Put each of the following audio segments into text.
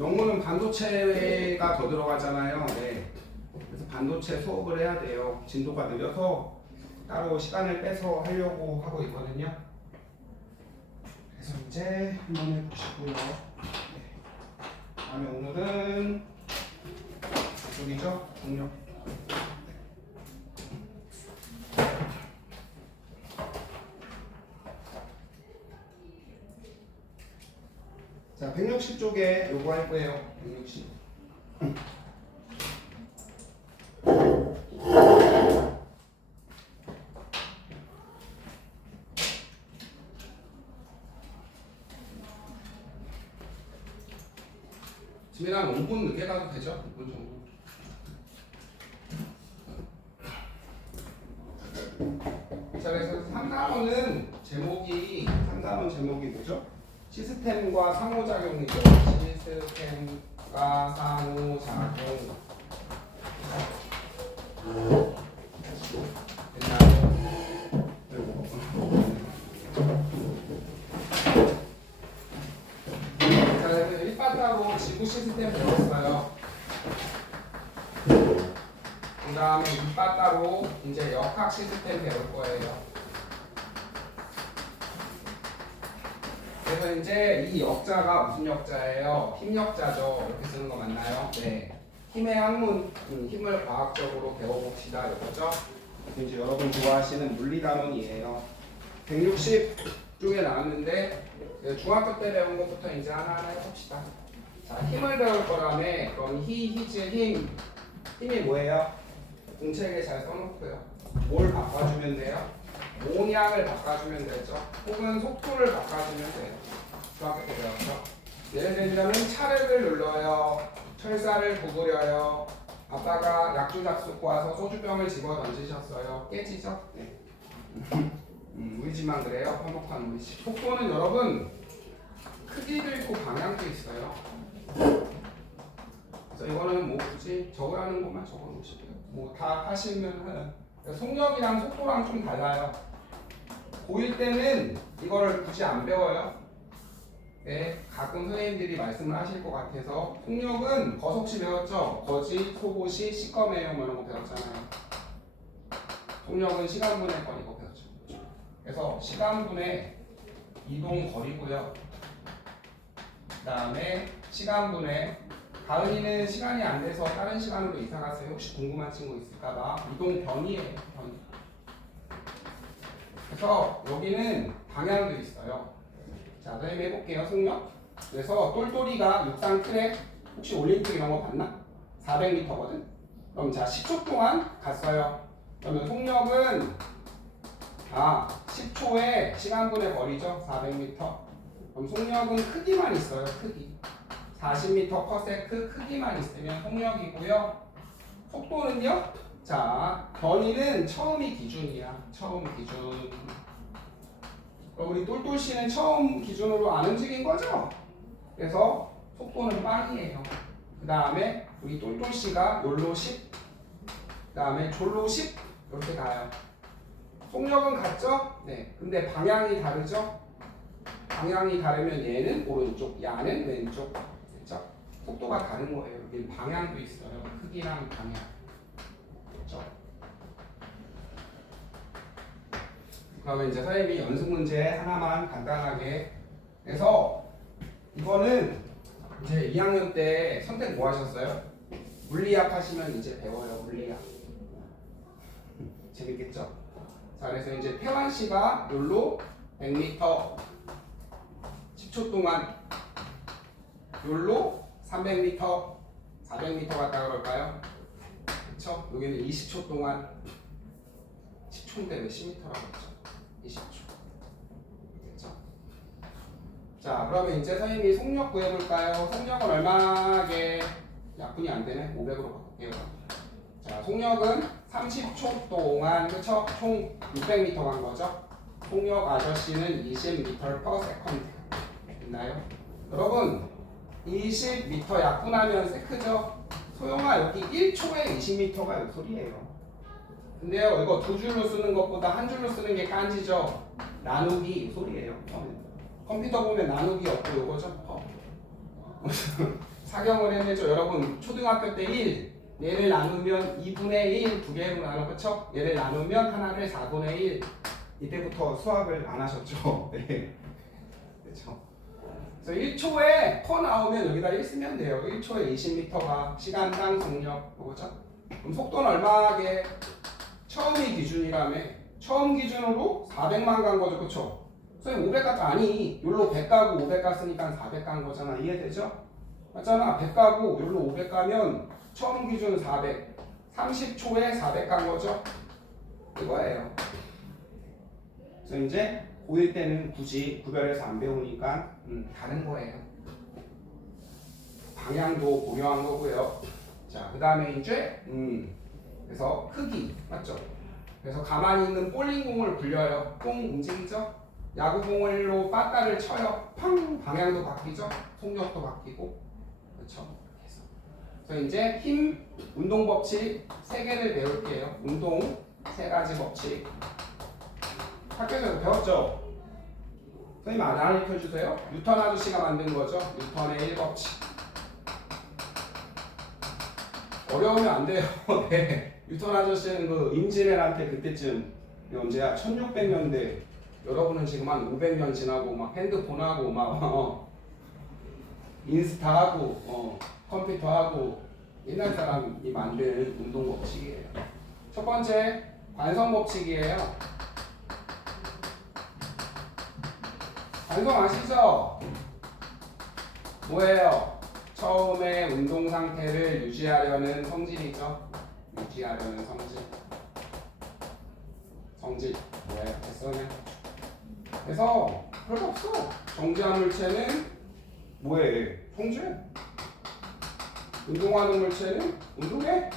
영문은 반도체가 더 들어가잖아요. 네. 그래서 반도체 수업을 해야 돼요. 진도가 느려서 따로 시간을 빼서 하려고 하고 있거든요. 그래서 이제 한번 해보시고요. 네. 다음에 오늘은 이쪽이죠? 중력. 자, 160쪽에 요거 할 거예요. 160. 지금 한 5분 늦게 가도 되죠? 5분 정도. 자, 그래서 3, 4번은 제목이 뭐죠? 시스템과 상호작용이죠. 시스템과 상호작용. 자, 그래서 1파트로 지구 시스템 배웠어요. 그 다음에 2파트로 이제 역학 시스템 배울 거예요. 그래서 이제 이 역자가 무슨 역자예요? 힘 역자죠. 이렇게 쓰는 거 맞나요? 네. 힘의 학문, 힘을 과학적으로 배워봅시다. 이거죠. 이제 여러분 좋아하시는 물리 단원이에요. 160쪽에 나왔는데 중학교 때 배운 것부터 이제 하나하나 해봅시다. 자, 힘을 배울 거라며 그럼 힘이 뭐예요? 공책에 잘 써놓고요. 뭘 바꿔주면 돼요? 모양을 바꿔주면 되죠. 혹은 속도를 바꿔주면 돼요. 중학교 때 배웠죠. 예를 들자면 차를 눌러요. 철사를 구부려요. 아빠가 약주 잡숫고 와서 소주병을 집어 던지셨어요. 깨지죠? 네. 우리 집만 그래요. 화목한 우리 집. 속도는 여러분 크기도 있고 방향도 있어요. 그래서 이거는 뭐 굳이 적으라는 것만 적어놓으시고요. 뭐 다 하시면 속력이랑 속도랑 좀 달라요. 고1 때는 이거를 굳이 안 배워요. 네, 가끔 선생님들이 말씀을 하실 것 같아서 속력은 거속시 배웠죠? 거지, 소고시, 시꺼매요 뭐 이런 거 배웠잖아요. 속력은 시간분의 거리고 배웠죠. 그래서 시간분의 이동 거리고요. 그 다음에 시간분의 가은이는 시간이 안 돼서 다른 시간으로 이사 갔어요. 혹시 궁금한 친구 있을까봐. 이동 변이에요. 변이. 그래서 여기는 방향도 있어요. 자, 선생님 해볼게요. 속력. 그래서 똘똘이가 육상 트랙 혹시 올림픽 이런 거 봤나? 400m거든. 그럼 자 10초 동안 갔어요. 그러면 속력은 10초에 시간분의 거리죠. 400m. 그럼 속력은 크기만 있어요. 크기. 40m/s 크기만 있으면 속력이고요. 속도는요? 자, 변이는 처음이 기준이야. 처음 기준. 그럼 우리 똘똘씨는 처음 기준으로 안 움직인 거죠? 그래서 속도는 빵이에요. 그 다음에 우리 똘똘씨가 욜로 10, 그 다음에 졸로 10 이렇게 가요. 속력은 같죠? 네. 근데 방향이 다르죠? 방향이 다르면 얘는 오른쪽, 야는 왼쪽. 그렇죠? 속도가 다른 거예요. 여기 방향도 있어요. 크기랑 방향. 그렇죠? 그러면 이제 선생님이 연습 문제 하나만 간단하게 해서 이거는 이제 2학년 때 선택 뭐 하셨어요? 물리학 하시면 이제 배워요. 물리학. 재밌겠죠? 자, 그래서 이제 태환 씨가 욜로 100m 10초 동안 욜로 300m 400m 갔다 그럴까요? 그쵸? 여기는 20초 동안 10초인데 왜 10m라고 했죠? 20초. 그쵸? 자, 그러면 이제 선생님이 속력 구해볼까요? 속력은 얼마게 약분이 안 되네? 500으로 바꿀게요. 자, 속력은 30초 동안, 그쵸? 총 600m 간 거죠? 속력 아저씨는 20m/s. 있나요? 여러분, 20m 약분하면 세크죠? 소영아, 여기 1초에 20m가 이 소리예요. 근데요, 이거 두 줄로 쓰는 것보다 한 줄로 쓰는 게 깐지죠? 나누기 이 소리예요. 컴퓨터 보면 나누기 없고 요거죠? 사경을 해내죠. 여러분 초등학교 때 1 얘를 나누면 2분의 1 두 개로 나눠 그쵸? 얘를 나누면 하나를 4분의 1 이때부터 수학을 안 하셨죠? 네. 그렇죠. 그래서 1초에 퍼 나오면 여기다 1 쓰면 돼요. 1초에 20m가 시간당 속력 그거죠? 그럼 속도는 얼마게? 처음이 기준이라며. 처음 기준으로 400만 간 거죠. 그쵸? 선생님 500 갔다 아니 여기로 100 가고 500 갔으니까 400 간 거잖아. 이해되죠? 맞잖아. 100 가고 여기로 500 가면 처음 기준 400 30초에 400 간 거죠. 이거예요. 그래서 이제 고1 때는 굳이 구별해서 안 배우니까 다른 거예요. 방향도 고려한 거고요. 자, 그 다음에 이제 그래서 크기 맞죠? 그래서 가만히 있는 볼링공을 굴려요. 공 움직이죠? 야구공으로 빠따를 쳐요. 팡 방향도 바뀌죠? 속력도 바뀌고 그렇죠? 그래서 이제 힘 운동 법칙 3개를 배울게요. 운동 3가지 법칙 학교에서 배웠죠? 선생님 안 가르쳐 주세요? 뉴턴 아저씨가 만든 거죠? 뉴턴의 1법칙 어려우면 안 돼요. 네. 뉴턴 아저씨는 그 임진왜란때 그때쯤 언제야? 1600년대 여러분은 지금 한 500년 지나고 막 핸드폰하고 막 인스타하고 컴퓨터하고 옛날 사람이 만든 운동 법칙이에요. 첫 번째 관성 법칙이에요. 관성 아시죠? 뭐예요? 처음에 운동 상태를 유지하려는 성질이죠. 유지하려는 성질. 성질 뭐예요? 됐어요? 그래서 별거 없어. 정지한 물체는 뭐해? 성질. 운동하는 물체는 운동해.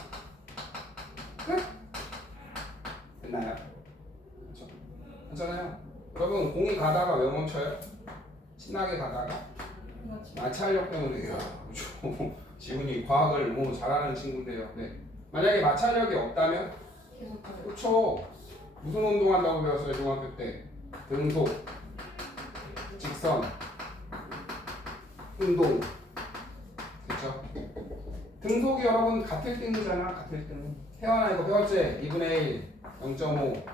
끝. 됐나요? 그렇죠? 괜찮아요. 여러분 공이 가다가 왜 멈춰요? 신나게 가다가 마찰력 때문에. 이야, 그렇죠. 지훈이 과학을 너무 잘하는 친구인데요. 네. 만약에 마찰력이 없다면 그렇죠. 무슨 운동한다고 배웠어요 중학교 때? 등속, 직선, 운동. 그렇죠? 등속이 여러분 같을 등이잖아. 같을 등. 태어나 이거 배웠지? 2분의 1, 0.5.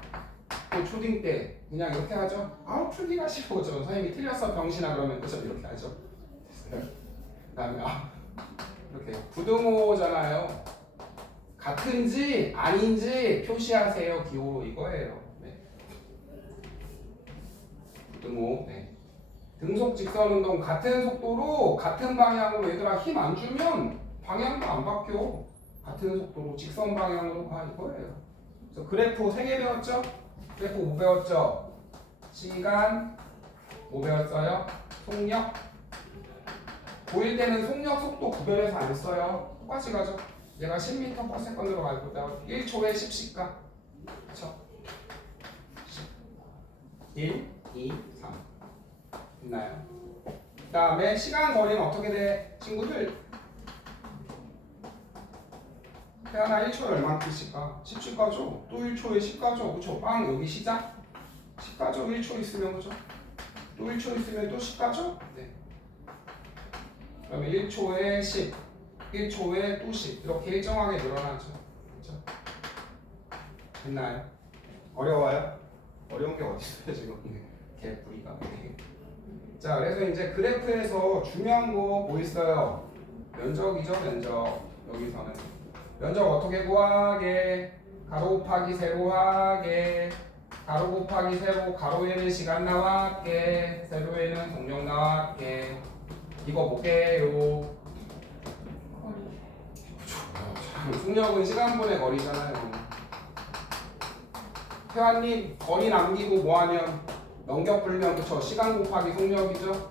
또 초딩 때 그냥 이렇게 하죠. 아우 풀기가 싫어. 저 선생님이 틀렸어 병신아 그러면 그죠 이렇게 하죠. 됐어요. 그다음에 이렇게 부등호잖아요. 같은지 아닌지 표시하세요. 기호로 이거예요. 네. 부등호. 네. 등속 직선 운동 같은 속도로 같은 방향으로 얘들아 힘 안 주면 방향도 안 바뀌어. 같은 속도로 직선 방향으로 가 이거예요. 그래서 그래프 3개 배웠죠? 그래프 뭐 배웠죠? 시간 뭐 배웠어요? 속력. 고1 때는 속력 속도 구별해서 안 써요. 똑같이 가죠. 얘가 10m/s로 갈 거다. 1초에 10씩 그쵸? 1, 2, 3 있나요? 그 다음에 시간 거리는 어떻게 돼? 친구들 태어나 1초에 얼마큼씩 가? 10씩 가죠? 또 1초에 10 가죠? 그쵸? 빵 여기 시작 10 가죠? 1초 있으면 그죠? 또 1초 있으면 또 10 가죠? 네. 그러면 1초에 10 1초에 또 10 이렇게 일정하게 늘어나죠. 그렇죠? 됐나요? 어려워요? 어려운 게 어디 있어요 지금? 개뿌리가. 자 그래서 이제 그래프에서 중요한 거 뭐 있어요? 면적이죠 면적. 여기서는 면적 어떻게 구하게? 가로 곱하기 세로 하게. 가로 곱하기 세로 가로에는 시간 나왔게 세로에는 속력 나왔게. 이거 볼게요. 속력은 시간분의 거리잖아요. 태환님 거리 남기고 뭐하면 넘겨 풀면 그쵸? 시간 곱하기 속력이죠.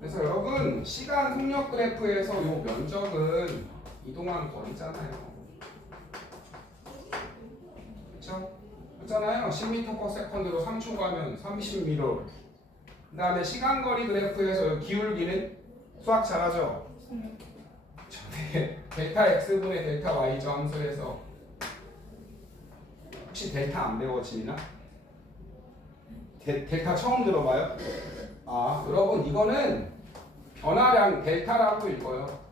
그래서 여러분 시간 속력 그래프에서 요 면적은 이동한 거리잖아요. 그쵸? 그렇잖아요. 10m/s로 3초 가면 30m. 그 다음에 시간 거리 그래프에서 기울기는 수학 잘하죠? 델타 x분의 델타 y죠 함수에서. 혹시 델타 안 배워지나? 델타 처음 들어봐요? 아 여러분 이거는 변화량 델타라고 읽어요.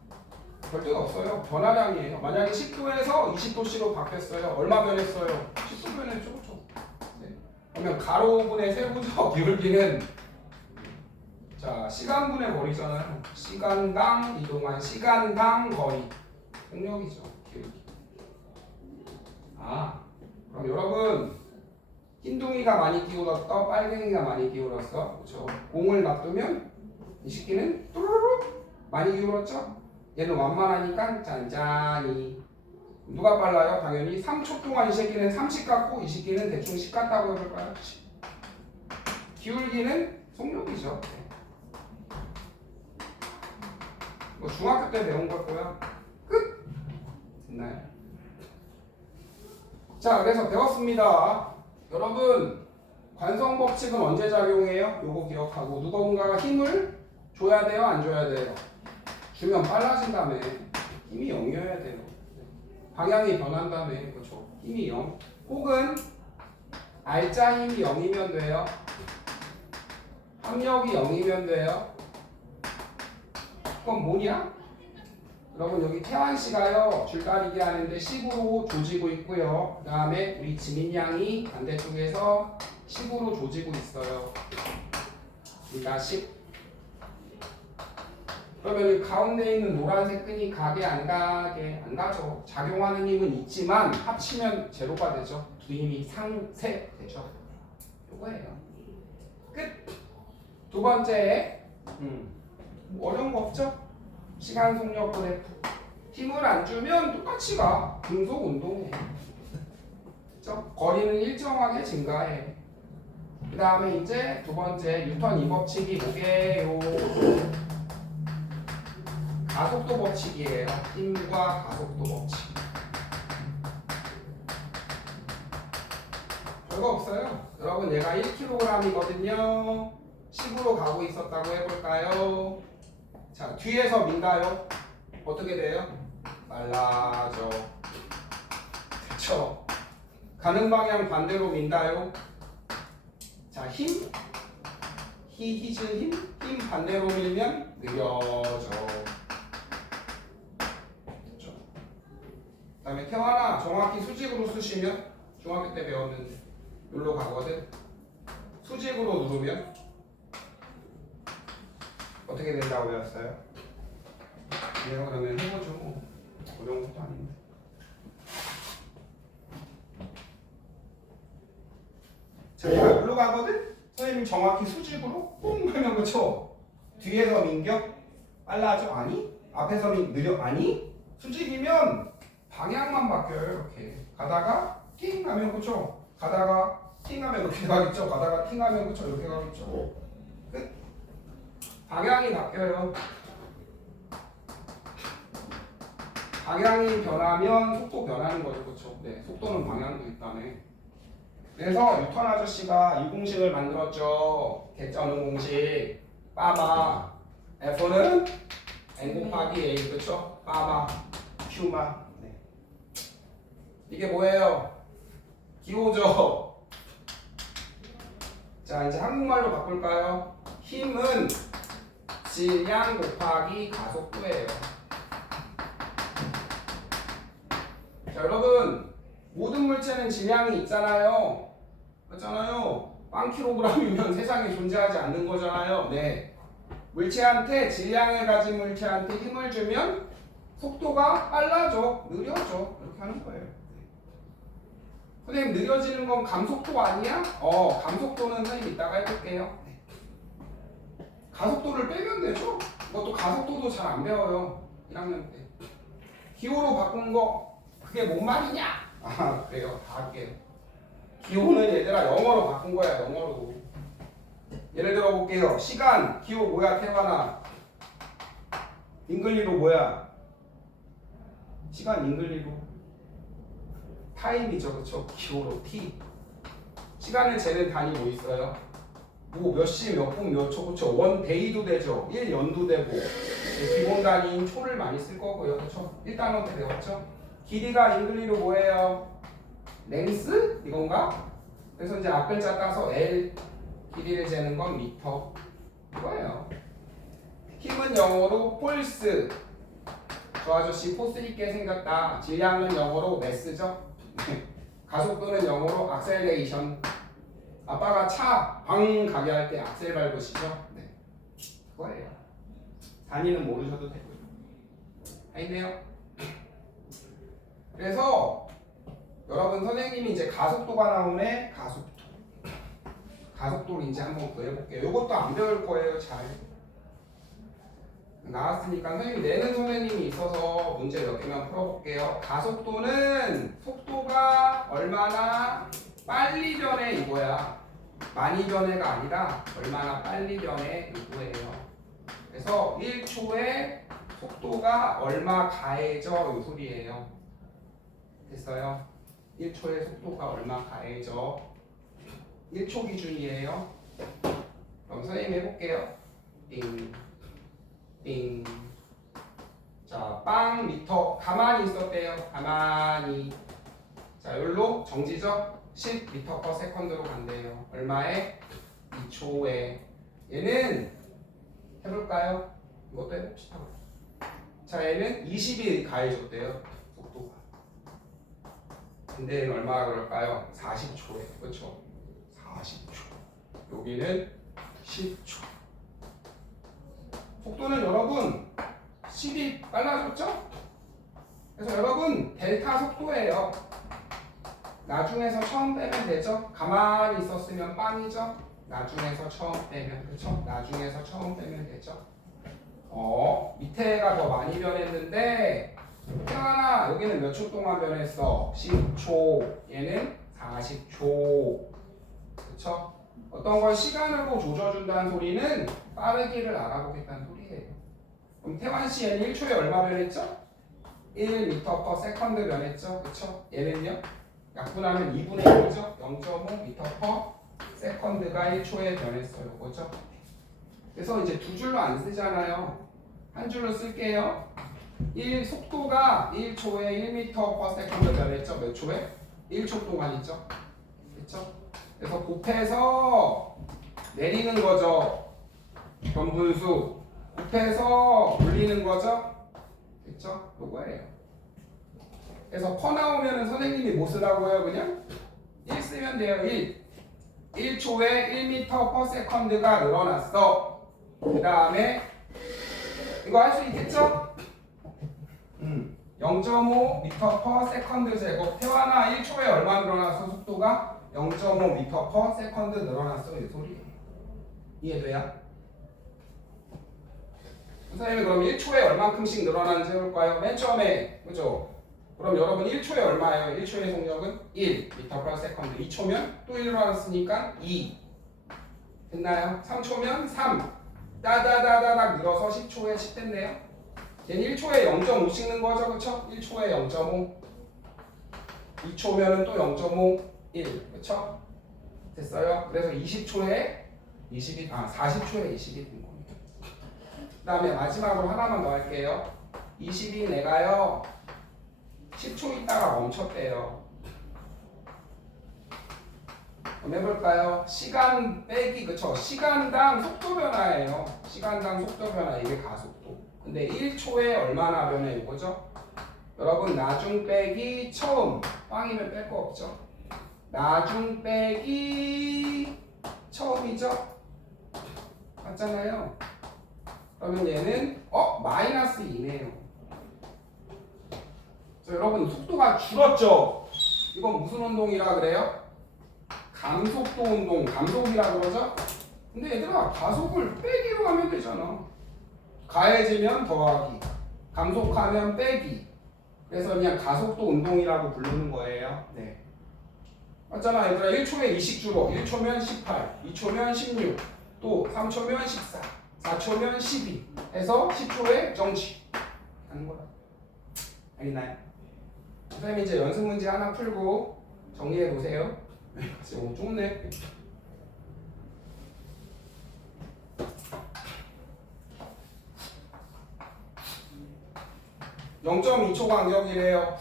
별 뜻 없어요. 변화량이에요. 만약에 10도에서 20도씨로 바뀌었어요. 얼마 변했어요? 10도 변했죠. 그렇죠? 네. 그러면 가로분의 세부적 기울기는 자 시간분의 거리잖아요. 시간당 이동한 시간당 거리 속력이죠. 기울기. 그럼 여러분 흰둥이가 많이 기울었어? 빨갱이가 많이 기울었어? 그렇죠? 공을 놔두면 이 새끼는 뚜루룩 많이 기울었죠? 얘는 완만하니까 짠짠이. 누가 빨라요? 당연히 3초 동안 이 새끼는 30 같고 이 새끼는 대충 10 같다고 해볼까요? 10. 기울기는 속력이죠. 뭐 중학교 때 배운 거고요. 끝! 됐나요? 자, 그래서 배웠습니다. 여러분 관성 법칙은 언제 작용해요? 요거 기억하고 누군가가 힘을 줘야 돼요? 안 줘야 돼요? 주면 빨라진다며. 힘이 0이어야 돼요. 방향이 변한다며. 그렇죠? 힘이 0 혹은 알짜 힘이 0이면 돼요. 합력이 0이면 돼요. 그건 뭐냐? 여러분 여기 태환 씨가요 줄다리기 하는데 10으로 조지고 있고요. 그 다음에 우리 지민 양이 반대쪽에서 10으로 조지고 있어요. 그러니까 10. 그러면 이 가운데 있는 노란색 끈이 가게 안 가게? 안 가죠. 작용하는 힘은 있지만 합치면 제로가 되죠. 두 힘이 상세 되죠. 요거예요. 끝. 두 번째 어려운 거 없죠? 시간 속력 그래프. 힘을 안 주면 똑같이 가. 금속 운동해. 그렇죠? 거리는 일정하게 증가해. 그 다음에 이제 두 번째 뉴턴 이 법칙이 뭐게요? 가속도 법칙이에요. 힘과 가속도 법칙. 별거 없어요. 여러분 얘가 1kg이거든요. 10으로 가고 있었다고 해볼까요? 자, 뒤에서 민다요. 어떻게 돼요? 빨라져. 그쵸? 가는 방향 반대로 민다요. 자, 힘. 히즈 힘. 힘 반대로 밀면 느려져. 그쵸? 그 다음에 태환아 정확히 수직으로 쓰시면 중학교 때 배웠는데 여기로 가거든. 수직으로 누르면 어떻게 된다고 배웠어요? 얘가 그러면 해보죠. 뭐. 어려운 것도 아닌데. 자, 얘가 여기로 가거든? 선생님이 정확히 수직으로 뿡 하면 그쵸? 뒤에서 민격? 빨라져? 아니? 앞에서 느려? 아니? 수직이면 방향만 바뀌어요. 이렇게 가다가 띵 하면 그쵸? 가다가 팅 하면 이렇게 가겠죠? 가다가 팅 하면 그쵸? 이렇게 가겠죠? 끝. 방향이 바뀌어요. 방향이 변하면 속도 변하는 거죠. 그쵸? 네, 속도는 방향도 있다네. 그래서 뉴턴 아저씨가 이 공식을 만들었죠. 개쩌는 공식. 빠마. F는 N 곱하기 A. 그쵸? 빠마. Q마. 네. 이게 뭐예요? 기호죠. 자, 이제 한국말로 바꿀까요? 힘은 질량 곱하기 가속도예요. 자, 여러분 모든 물체는 질량이 있잖아요. 그렇잖아요. 1kg이면 세상에 존재하지 않는 거잖아요. 네. 물체한테 질량을 가진 물체한테 힘을 주면 속도가 빨라져, 느려져. 이렇게 하는 거예요. 선생님 느려지는 건 감속도 아니야? 감속도는 선생님 이따가 해볼게요. 가속도를 빼면 되죠? 이것도 가속도도 잘 안 배워요. 1학년 때. 기호로 바꾼 거 그게 뭔 말이냐? 그래요. 다 할게요. 기호는 얘들아 영어로 바꾼 거야. 영어로. 예를 들어 볼게요. 시간 기호 뭐야? 태환아. 잉글리로 뭐야? 시간 잉글리로 타임이죠. 그렇죠? 기호로 T. 시간을 재는 단위 뭐 있어요? 뭐 몇 시, 몇 분, 몇 초, 그쵸? 원 데이도 되죠. 1년도 되고. 기본 단위인 초를 많이 쓸 거고요. 그쵸? 1단원 때 배웠죠? 길이가 잉글리로 뭐예요? 랭스? 이건가? 그래서 이제 앞글자 따서 L 길이를 재는 건 미터. 이거예요. 힘은 영어로 폴스. 저 아저씨 포스 있게 생겼다. 질량은 영어로 매스죠. 가속도는 영어로 악셀레이션. 아빠가 차 방 가게 할 때 악셀 밟으시죠? 네, 그거예요. 단위는 모르셔도 되고요. 알겠네요? 그래서 여러분 선생님이 이제 가속도가 나오네. 가속도를 이제 한번 구해볼게요. 이것도 안 배울 거예요. 잘 나왔으니까 선생님 내는 선생님이 있어서 문제 몇 개만 풀어볼게요. 가속도는 속도가 얼마나 빨리 변해 이거야. 많이 변해가 아니라 얼마나 빨리 변해 이거예요. 그래서 1초에 속도가 얼마 가해져 이 소리예요. 됐어요? 1초에 속도가 얼마 가해져. 1초 기준이에요. 그럼 선생님 해볼게요. 띵, 띵. 자, 빵 미터 가만히 있었대요. 가만히. 자, 여기로 정지죠? 10m/s로 간대요. 얼마에? 2초에. 얘는 해볼까요? 이것도 해봅시다. 자, 얘는 20이 가해졌대요. 속도가. 근데 얘는 얼마나 그럴까요? 40초에. 그렇죠? 40초. 여기는 10초. 속도는 여러분 10이 빨라졌죠? 그래서 여러분 델타 속도예요. 나중에서 처음 빼면 되죠? 가만히 있었으면 빵이죠? 나중에서 처음 빼면, 그렇죠? 나중에서 처음 빼면 되죠? 밑에가 더 많이 변했는데 태어나 여기는 몇 초 동안 변했어? 10초. 얘는 40초. 그렇죠? 어떤 걸 시간으로 조져준다는 소리는 빠르기를 알아보겠다는 소리예요. 그럼 태환 씨 얘는 1초에 얼마 변했죠? 1m/s 변했죠? 그렇죠? 얘는요? 약분하면 2분의 1이죠? 0.5m/s가 1초에 변했어요. 그렇죠? 그래서 이제 두 줄로 안 쓰잖아요. 한 줄로 쓸게요. 속도가 1초에 1m/s 변했죠? 몇 초에? 1초 동안 있죠? 그렇죠? 그래서 곱해서 내리는 거죠. 변분수. 곱해서 올리는 거죠. 그렇죠? 요거예요. 그래서 퍼 나오면은 선생님이 뭐 쓰라고요? 그냥 1 쓰면 돼요. 1초에 1m/s가 늘어났어. 그 다음에 이거 할 수 있겠죠? 0.5m/s 제곱. 태환아 1초에 얼마 늘어났어? 속도가 0.5m/s 늘어났어. 이 소리예요. 이해돼요? 선생님이 그럼 1초에 얼만큼씩 늘어나는지 해볼까요? 맨 처음에 그죠? 그럼 여러분 1초에 얼마예요? 1초의 속력은 1m/s. 2초면 또 1 늘어났으니까 2. 됐나요? 3초면 3. 따다다다닥 늘어서 10초에 10 됐네요. 얘는 1초에 0.5 씩는 거죠, 그렇죠? 1초에 0.5. 2초면은 또 0.5, 1, 그렇죠? 됐어요? 그래서 20초에 40초에 20이 된 겁니다. 그 다음에 마지막으로 하나만 더 할게요. 20이 내가요 10초 있다가 멈췄대요. 그럼 해볼까요? 시간 빼기, 그쵸? 시간당 속도 변화예요. 시간당 속도 변화, 이게 가속도. 근데 1초에 얼마나 변해 이거죠? 여러분 나중 빼기 처음. 빵이면 뺄 거 없죠? 나중 빼기 처음이죠? 맞잖아요? 그러면 얘는 마이너스 2네요. 여러분 속도가 줄었죠? 이건 무슨 운동이라 그래요? 감속도 운동, 감속이라 그러죠? 근데 얘들아 가속을 빼기로 하면 되잖아. 가해지면 더하기, 감속하면 빼기. 그래서 그냥 가속도 운동이라고 부르는 거예요. 네. 맞잖아 얘들아. 1초에 20 줄어. 1초면 18, 2초면 16, 또 3초면 14, 4초면 12 해서 10초에 정지 하는 거다. 알겠나요? 선생님 이제 연습 문제 하나 풀고 정리해 놓으세요. 너무 좁네. (0.2초) 간격이래요.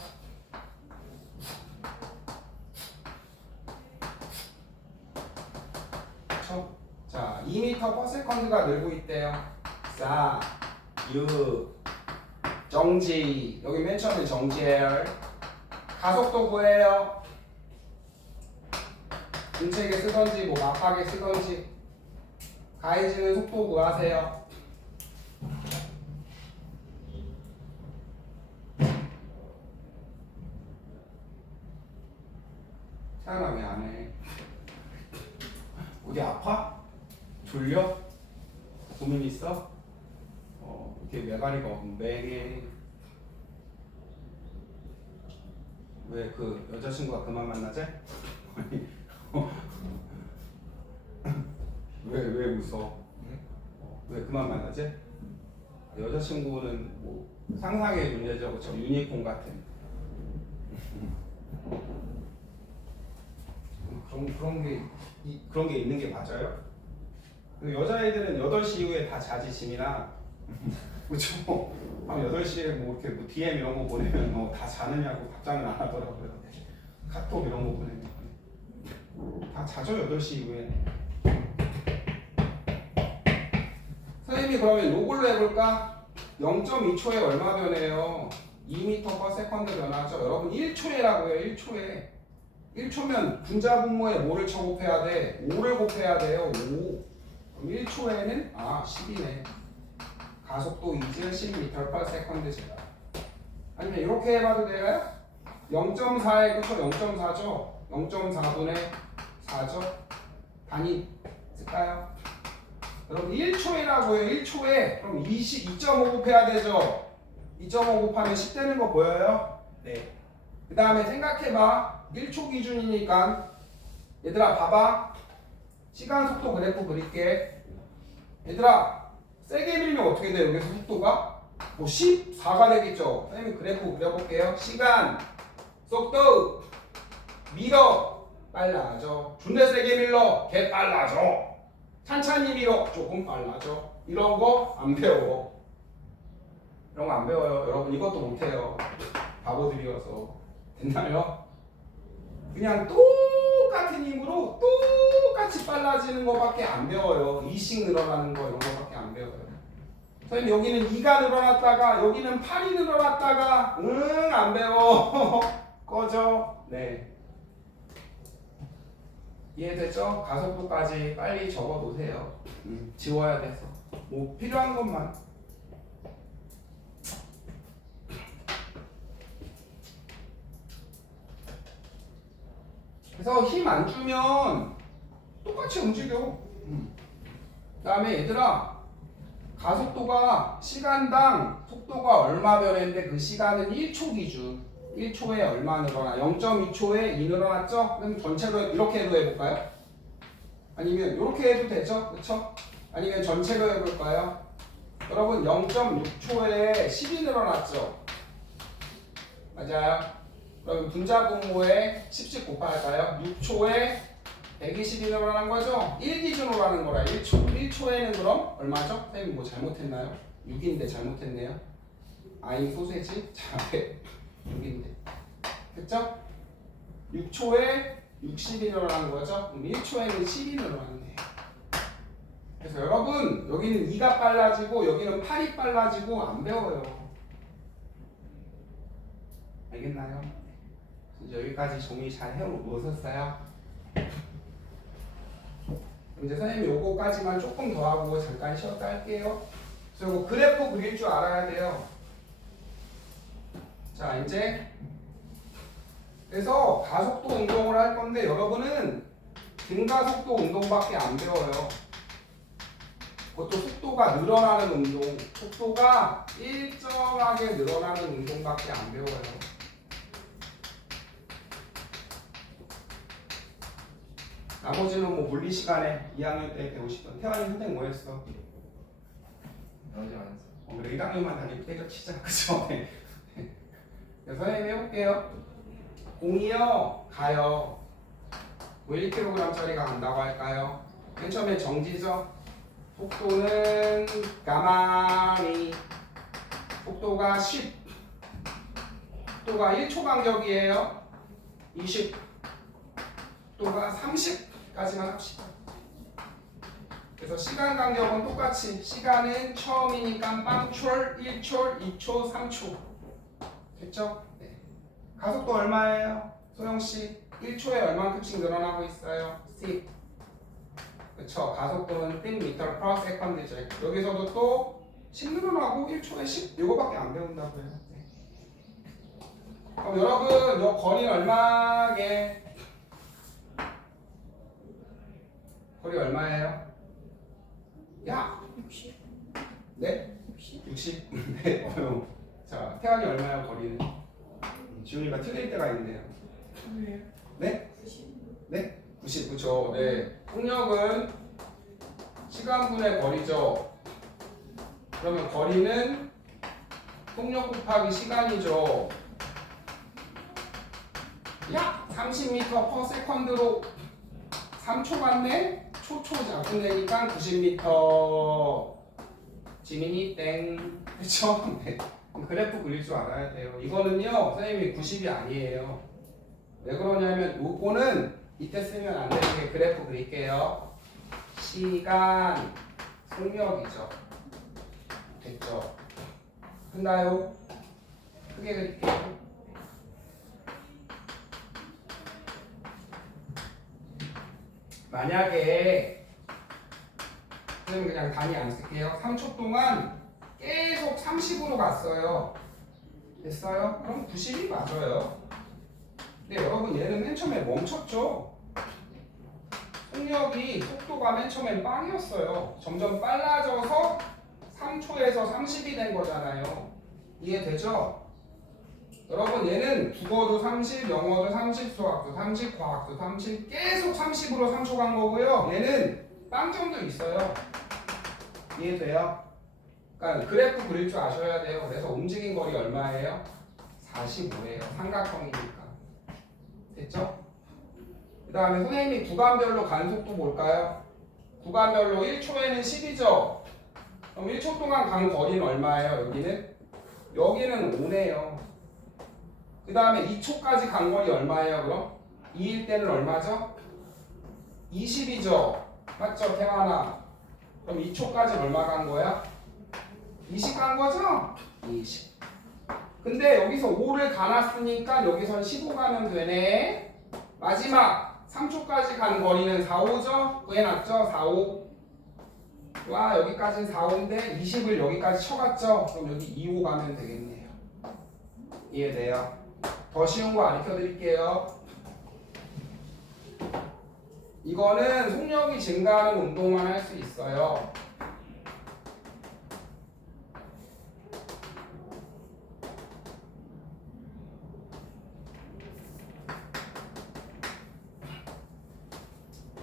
그렇죠? 자, 2m/s가 늘고 있대요. 자, 유 정지. 여기 맨 처음에 정지예요. 가속도 구해요. 문책에 쓰던지 뭐 막하게 쓰던지 가해지는 속도 구하세요. 태연아 왜 안 해? 어디 아파? 졸려? 고민 있어? 이렇게 메가니가 맹해. 왜 그 여자친구가 그만 만나재? 왜 웃어? 왜 그만 만나지? 여자친구는 뭐 상상의 존재죠, 그렇죠? 유니콘 같은 그런 게 있는 게 맞아요? 여자애들은 8시 이후에 다 자지 짐이나 그렇죠? 밤 8시에 뭐 이렇게 뭐 DM 이런 거 보내면 다 자느냐고 답장을 안 하더라고요. 카톡 이런 거 보내면 다 자죠, 8시 이후에. 선생님이 그러면 요걸로 해볼까? 0.2초에 얼마 변해요? 2m/s 변하죠. 여러분 1초에라고요. 1초에 1초면 분자 분모에 뭐를 곱해야 돼? 5를 곱해야 돼요. 5. 그럼 1초에는 10이네. 가속도 이즈 10m/s 제가. 아니면 이렇게 해봐도 돼요? 0.4에 그쵸? 0.4죠. 0.4분의 4죠. 단위 쓸까요? 여러분 1초에라고요. 1초에. 그럼 2.5 곱해야 되죠. 2.5 곱하면 10 되는 거 보여요? 네. 그 다음에 생각해봐. 1초 기준이니까 얘들아 봐봐. 시간 속도 그래프 그릴게. 얘들아 세게 밀면 어떻게 돼요? 여기서 속도가? 뭐 14가 되겠죠. 선생님 그래프 그려볼게요. 시간 속도 밀어 빨라져. 존나 세게 밀어 개 빨라져. 찬찬히 밀어 조금 빨라져. 이런 거 안 배워. 이런 거 안 배워요. 여러분 이것도 못해요. 바보들이어서. 됐나요? 그냥 똑같은 힘으로 똑같이 빨라지는 거밖에 안 배워요. 2씩 늘어나는 거 이런 거밖에 안 배워요. 선생님 여기는 2가 늘어났다가 여기는 8이 늘어났다가 안 배워. 꺼져. 네. 이해됐죠? 가속도까지 빨리 적어 놓으세요. 지워야 돼서. 뭐 필요한 것만. 그래서 힘 안 주면 똑같이 움직여. 그 다음에 얘들아 가속도가 시간당 속도가 얼마 변했는데 그 시간은 1초 기준. 1초에 얼마 늘어나? 0.2초에 2 늘어났죠? 그럼 전체로 이렇게 해도 해볼까요? 아니면 이렇게 해도 되죠? 그렇죠? 아니면 전체로 해볼까요? 여러분 0.6초에 10이 늘어났죠? 맞아요? 그럼 분자 분모에 10씩 곱할까요? 6초에 120이 늘어난 거죠? 1 기준으로 하는 거라. 1초에는 그럼 얼마죠? 선생님 뭐 잘못했나요? 6인데 잘못했네요. 아이 소세지? 잘해. 6인데. 됐죠? 6초에 60이 늘어난 거죠? 그럼 1초에는 10이 늘어났네요. 그래서 여러분 여기는 2가 빨라지고 여기는 8이 빨라지고 안 배워요. 알겠나요? 이제 여기까지 정리 잘 해놓으셨어요? 이제 선생님이 요거까지만 조금 더 하고 잠깐 쉬었다 할게요. 그래서 이거 그래프 그릴 줄 알아야 돼요. 자 이제 그래서 가속도 운동을 할 건데 여러분은 등가속도 운동밖에 안 배워요. 그것도 속도가 늘어나는 운동, 속도가 일정하게 늘어나는 운동밖에 안 배워요. 나머지는 뭐 물리 시간에 2학년 때 배우시던. 태환이 선생님 뭐 했어? 나머지 안 했어. 그래 1학년만 다니고 때려치자. 그쵸? 네. 선생님 해볼게요. 공이요 가요. 왜 1kg짜리가 간다고 할까요? 맨 처음에 정지죠. 속도는 가만히. 속도가 10. 속도가 1초 간격이에요. 20. 속도가 30까지만 합시다. 그래서 시간 간격은 똑같이 시간은 처음이니까 빵초, 1초, 2초, 3초. 됐죠? 네. 가속도 얼마예요? 소영씨 1초에 얼만큼씩 늘어나고 있어요? 10. 그쵸? 가속도는 10m/s죠. 여기서도 또 10 늘어나고 1초에 10 이거밖에 안 배운다고요. 네. 그럼 여러분 요 거리는 얼마게? 거리 얼마예요? 야! 60. 네? 60? 네. 자, 태환이 얼마예요 거리는? 지훈이가 틀릴 때가 있네요. 왜요? 네? 90. 네? 90, 그쵸. 네. 속력은 시간분의 거리죠. 그러면 거리는 속력 곱하기 시간이죠. 약 30m/s로 3초 같네? 초초 작분되니까 90m. 지민이 땡. 그쵸? 네. 그래프 그릴 줄 알아야 돼요. 이거는요, 선생님이 90이 아니에요. 왜 그러냐면, 요거는 이때 쓰면 안 되는 게 그래프 그릴게요. 시간, 속력이죠. 됐죠? 끝나요? 크게 그릴게요. 만약에 선생님 그냥 단위 안 쓸게요. 3초 동안 계속 30으로 갔어요. 됐어요? 그럼 90이 맞아요. 근데 여러분 얘는 맨 처음에 멈췄죠? 속력이 속도가 맨 처음엔 빵이었어요. 점점 빨라져서 3초에서 30이 된 거잖아요. 이해되죠? 여러분 얘는 국어도 30, 영어도 30, 수학도 30, 과학도 30 계속 30으로 3초 간 거고요. 얘는 빵점도 있어요. 이해돼요? 그러니까 그래프 그릴 줄 아셔야 돼요. 그래서 움직인 거리 얼마예요? 45예요. 삼각형이니까. 됐죠? 그 다음에 선생님이 구간별로 간 속도 뭘까요? 구간별로 1초에는 10이죠? 그럼 1초 동안 간 거리는 얼마예요? 여기는? 여기는 5네요. 그 다음에 2초까지 간 거리 얼마예요? 그럼? 2일 때는 얼마죠? 20이죠? 맞죠? 태환아. 그럼 2초까지 얼마 간 거야? 20 간 거죠? 20. 근데 여기서 5를 가놨으니까 여기선 15 가면 되네. 마지막 3초까지 간 거리는 4, 5죠? 구해놨죠? 4, 5. 와, 여기까지는 4, 5인데 20을 여기까지 쳐갔죠? 그럼 여기 2, 5 가면 되겠네요. 이해돼요? 더 쉬운 거 가르쳐 드릴게요. 이거는 속력이 증가하는 운동만 할 수 있어요.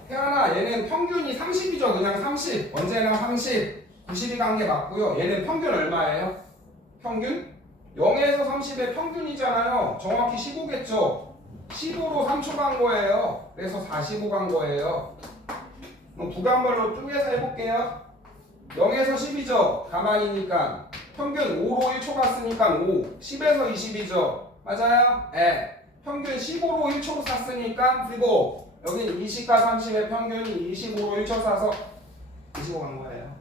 태연아, 얘는 평균이 30이죠. 그냥 30. 언제나 30. 90이 간 게 맞고요. 얘는 평균 얼마예요? 평균? 0에서 30의 평균이잖아요. 정확히 15겠죠? 15로 3초 간 거예요. 그래서 45 간 거예요. 그럼 구간별로 쪼개서 해볼게요. 0에서 10이죠? 가만히니까. 평균 5로 1초 갔으니까 5. 10에서 20이죠? 맞아요? 네. 평균 15로 1초로 샀으니까 15. 여기 20과 30의 평균이 25로 1초 사서 25 간 거예요.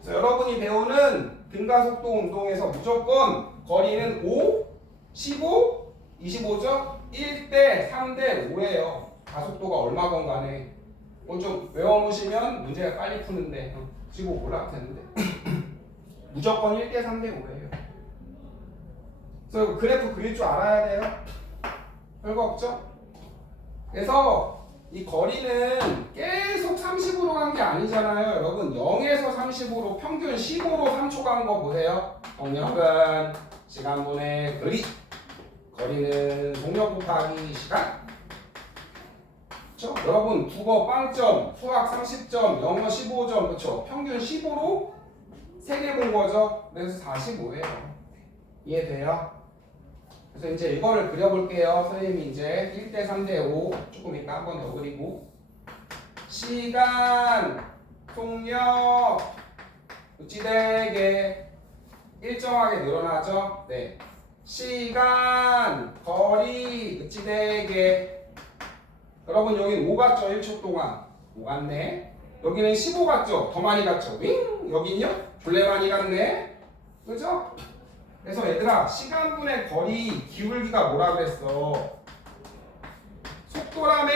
그래서 여러분이 배우는 등가속도 운동에서 무조건 거리는 5, 15, 25죠? 1대 3대 5예요. 가속도가 얼마건 간에. 이거 좀 외워놓으시면 문제가 빨리 푸는데 지고 몰라도 되는데 무조건 1대 3대 5예요. 그래서 그래프 그릴 줄 알아야 돼요. 별거 없죠? 그래서 이 거리는 계속 30으로 간 게 아니잖아요. 여러분 0에서 30으로 평균 15로 3초 간 거 보세요. 속력은 시간분의 거리. 거리는 속력 곱하기 시간. 그렇죠? 여러분 국어 빵점, 수학 30점, 영어 15점. 그렇죠? 평균 15로 3개 본 거죠. 그래서 45예요. 이해돼요? 그래서 이제 이거를 그려볼게요. 선생님이 이제 1대 3대 5 조금 이따 한 번 더 그리고 시간, 속력, 어찌되게 일정하게 늘어나죠? 네. 시간, 거리, 어찌되게 여러분 여기 5 갔죠? 1초 동안 5 갔네. 여기는 15 같죠? 더 많이 갔죠? 윙! 여긴요? 졸래 많이 갔네? 그죠? 그래서 얘들아 시간분의 거리 기울기가 뭐라 그랬어? 속도라며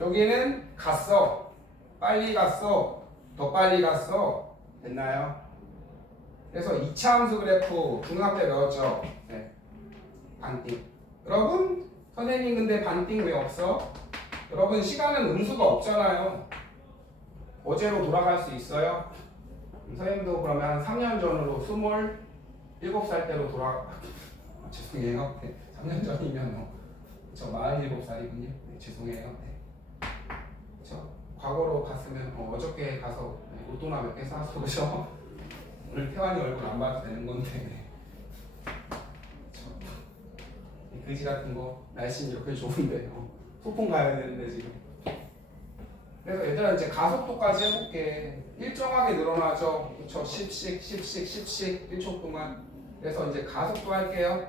여기는 갔어. 빨리 갔어. 더 빨리 갔어. 됐나요? 그래서 2차 함수 그래프 중학교 때 배웠죠? 네. 반띵. 여러분 선생님 근데 반띵 왜 없어? 여러분 시간은 음수가 없잖아요. 어제로 돌아갈 수 있어요? 선생님도 그러면 한 3년 전으로 27살 때로 죄송해요. 네. 3년 전이면 저 47살이군요. 네, 죄송해요. 네. 저 과거로 갔으면 어저께 가서 로또나 몇 개 사서 그죠? 오늘 태환이 얼굴 안 봐도 되는 건데 이 그지 같은 거 날씨는 이렇게 좋은데 소풍 가야 되는데 지금. 그래서 얘들아 이제 가속도까지 해볼게. 일정하게 늘어나죠. 그쵸? 10씩 10씩 10씩 1초 동안. 그래서 이제 가속도 할게요.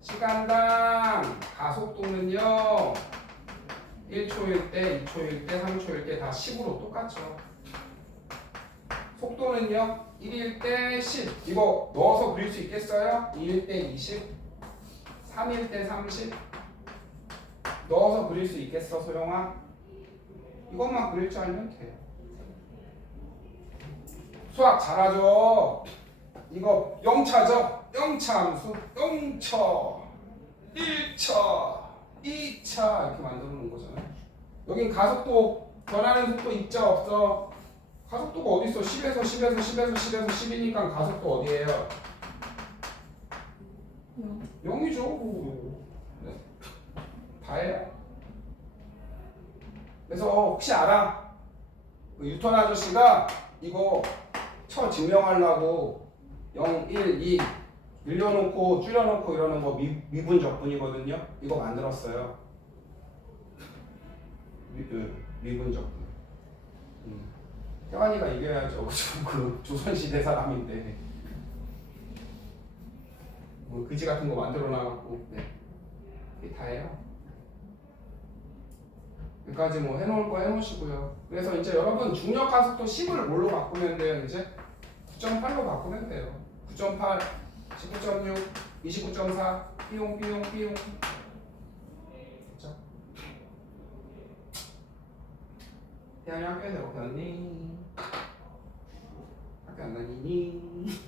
시간당 가속도는요 1초일 때, 2초일 때, 3초일 때 다 10으로 똑같죠. 속도는요 1일 때 10. 이거 넣어서 그릴 수 있겠어요? 2일 때 20, 3일 때 30. 넣어서 그릴 수 있겠어 소영아? 이것만 그릴 줄 알면 돼. 수학 잘하죠? 이거 0차죠? 0차 함수 0차 1차 2차 이렇게 만들어 놓은 거잖아요. 여긴 가속도 변하는 속도 있죠? 없어? 가속도가 어디 있어? 10에서 10에서 10에서 10에서 10이니까 가속도 어디예요? 0이죠. 네. 다예요. 그래서 혹시 알아? 그 유턴 아저씨가 이거 처 증명하려고 0, 1, 2 늘려놓고 줄여놓고 이러는 거 미분 적분이거든요. 이거 만들었어요. 미분 적분. 태환이가 이겨야죠. 그 조선시대 사람인데 뭐 그지 같은 거 만들어 놔갖고 네. 이게 다예요. 여기까지 뭐 해놓을 거 해놓으시고요. 그래서 이제 여러분 중력 가속도 10을 뭘로 바꾸면 돼요? 이제 9.8로 바꾸면 돼요. 9.8, 19.6, 29.4, 삐용 삐용 삐용. 그렇죠? 태양이 학교에서 이렇게 왔니? 학교 안 다니니?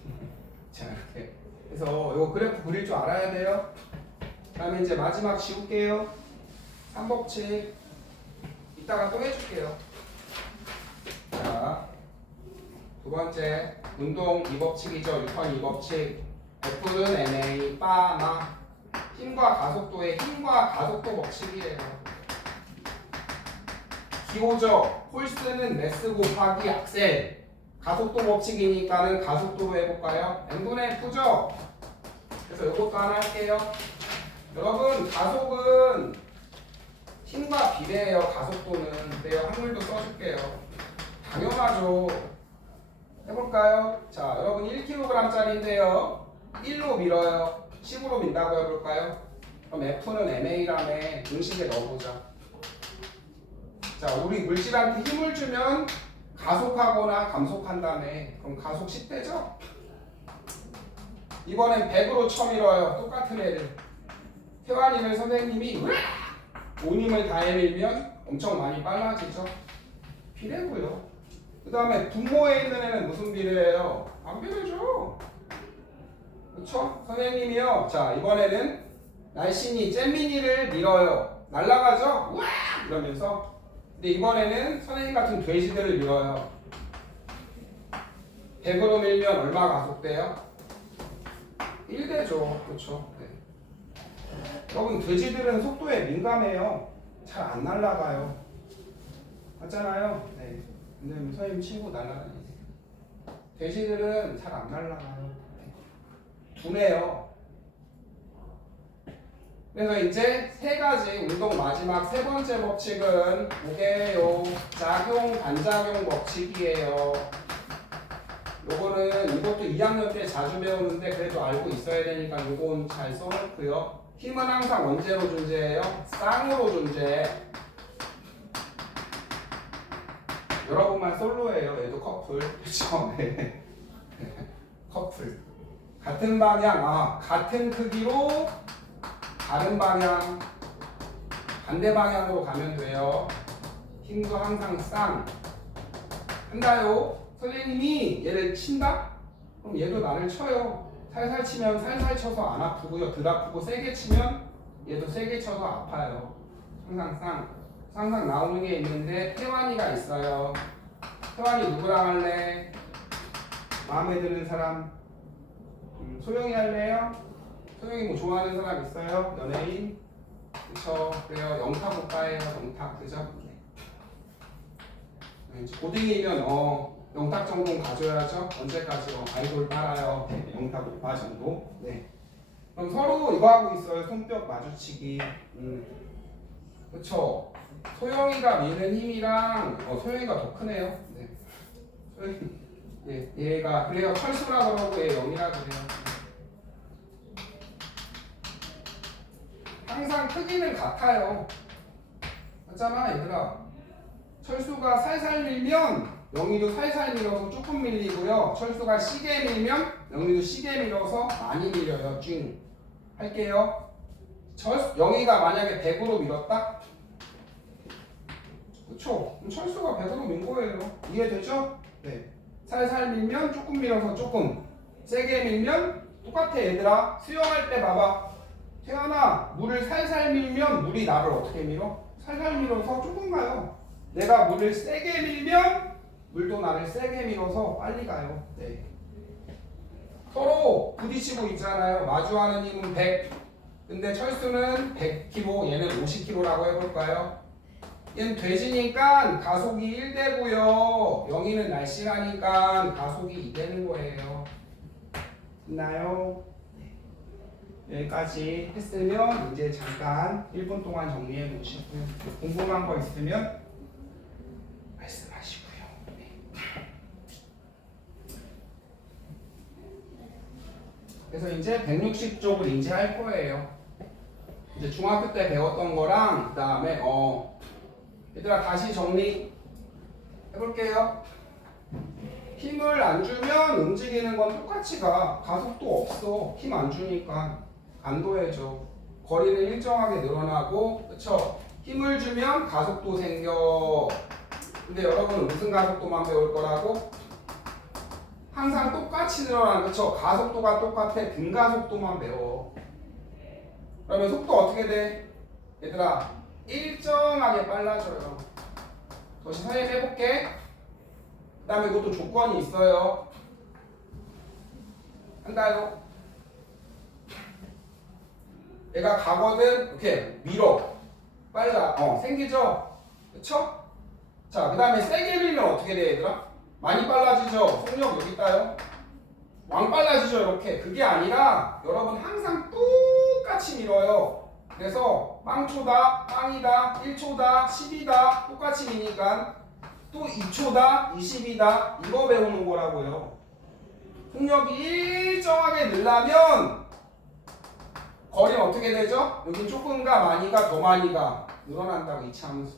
자 이렇게. 그래서 이거 그래프 그릴 줄 알아야 돼요. 그다음에 이제 마지막 지울게요. 삼법칙. 이따가 또 해줄게요. 자, 두 번째 운동 2법칙이죠. 유턴 2법칙. F는 ma, 빠마. 힘과 가속도의 힘과 가속도 법칙이에요. 기호죠. 폴스는 매스 곱하기 악셀. 가속도 법칙이니까는 가속도로 해볼까요? n분의 f죠. 그래서 이것도 하나 할게요. 여러분 가속은 힘과 비례해요. 가속도는. 내가 한글도 써줄게요. 당연하죠. 해볼까요? 자, 여러분 1kg짜리인데요. 1로 밀어요. 10으로 민다고 해볼까요? 그럼 F는 MA라며 공식에 넣어보자. 자, 우리 물질한테 힘을 주면 가속하거나 감속한다며. 그럼 가속 10배죠? 이번엔 100으로 쳐밀어요. 똑같은 애를. 태환이를 선생님이 온힘을 다해 밀면 엄청 많이 빨라지죠. 비례고요. 그 다음에 분모에 있는 애는 무슨 비례예요? 안 비례죠. 그쵸? 선생님이요. 자, 이번에는 날씬이 잼민이를 밀어요. 날아가죠? 우와! 이러면서. 근데 이번에는 선생님 같은 돼지들을 밀어요. 100으로 밀면 얼마 가속돼요? 1대죠. 그렇죠? 네. 여러분 돼지들은 속도에 민감해요. 잘 안 날아가요. 맞잖아요. 네. 근데 선생님 친구 날아다니세요. 돼지들은 잘 안 날아가요. 둔해요. 그래서 이제 세 가지 운동 마지막 세 번째 법칙은 뭐게요? 작용 반작용 법칙이에요. 요거는 이것도 2학년 때 자주 배우는데 그래도 알고 있어야 되니까 요건 잘 써놓고요. 힘은 항상 언제로 존재해요? 쌍으로 존재해. 여러분만 솔로예요. 얘도 커플. 그렇죠? 네. 커플. 같은 방향, 같은 크기로 다른 방향, 반대 방향으로 가면 돼요. 힘도 항상 쌍. 한다요. 선생님이 얘를 친다? 그럼 얘도 나를 쳐요. 살살 치면 살살 쳐서 안 아프고요. 덜 아프고 세게 치면 얘도 세게 쳐서 아파요. 항상 쌍. 항상 나오는 게 있는데 태환이가 있어요. 태환이 누구랑 할래? 마음에 드는 사람? 소영이 할래요? 소영이 뭐 좋아하는 사람 있어요? 연예인? 그쵸? 그래요. 영탁 오빠예요. 영탁. 그죠? 고딩이면 영탁 정도는 가져야죠. 언제까지 아이돌 따라요. 네, 영탁 오빠 정도. 네. 그럼 서로 이거 하고 있어요. 손뼉 마주치기. 그쵸? 소영이가 미는 힘이랑 소영이가 더 크네요. 네. 소영이. 예, 얘가 그래요. 철수라 그러고 얘 영이라 그래요. 항상 크기는 같아요. 맞잖아, 얘들아. 철수가 살살 밀면 영희도 살살 밀어서 조금 밀리고요. 철수가 시게 밀면 영희도 시게 밀어서 많이 밀려요. 쭉 할게요. 영희가 만약에 100으로 밀었다? 그쵸? 그럼 철수가 100으로 민 거예요. 이해되죠? 네. 살살 밀면 조금 밀어서 조금, 세게 밀면 똑같아. 얘들아 수영할 때 봐봐. 태연아, 물을 살살 밀면 물이 나를 어떻게 밀어? 살살 밀어서 조금 가요. 내가 물을 세게 밀면 물도 나를 세게 밀어서 빨리 가요. 네. 서로 부딪히고 있잖아요. 마주하는 힘은 100. 근데 철수는 100kg, 얘는 50kg라고 해볼까요? 얘는 돼지니까 가속이 1 되고요. 영희는 날씬하니까 가속이 2 되는 거예요. 있나요? 여기까지 했으면 이제 잠깐 1분 동안 정리해 놓으시고요. 궁금한 거 있으면 말씀하시고요. 네. 그래서 이제 160쪽을 이제 할 거예요. 이제 중학교 때 배웠던 거랑 그 다음에 얘들아 다시 정리 해볼게요. 힘을 안 주면 움직이는 건 똑같이 가. 가속도 없어. 힘 안 주니까 안도해져. 거리는 일정하게 늘어나고, 그쵸? 힘을 주면 가속도 생겨. 근데 여러분은 무슨 가속도만 배울 거라고? 항상 똑같이 늘어나는, 그쵸? 가속도가 똑같아. 등가속도만 배워. 그러면 속도 어떻게 돼? 얘들아 일정하게 빨라져요. 다시 선생님 해볼게. 그 다음에 이것도 조건이 있어요. 한다요. 얘가 가거든. 이렇게 밀어. 빨라. 생기죠? 그쵸? 자, 그 다음에 세게 밀면 어떻게 돼, 얘들아? 많이 빨라지죠? 속력 여기 있다요. 왕 빨라지죠, 이렇게. 그게 아니라 여러분 항상 똑같이 밀어요. 그래서 빵초다, 빵이다, 1초다, 10이다 똑같이 미니까 또 2초다, 20이다 이거 배우는 거라고요. 속력이 일정하게 늘려면 거리는 어떻게 되죠? 여기 조금가 많이가 더 많이가 늘어난다고 이차함수.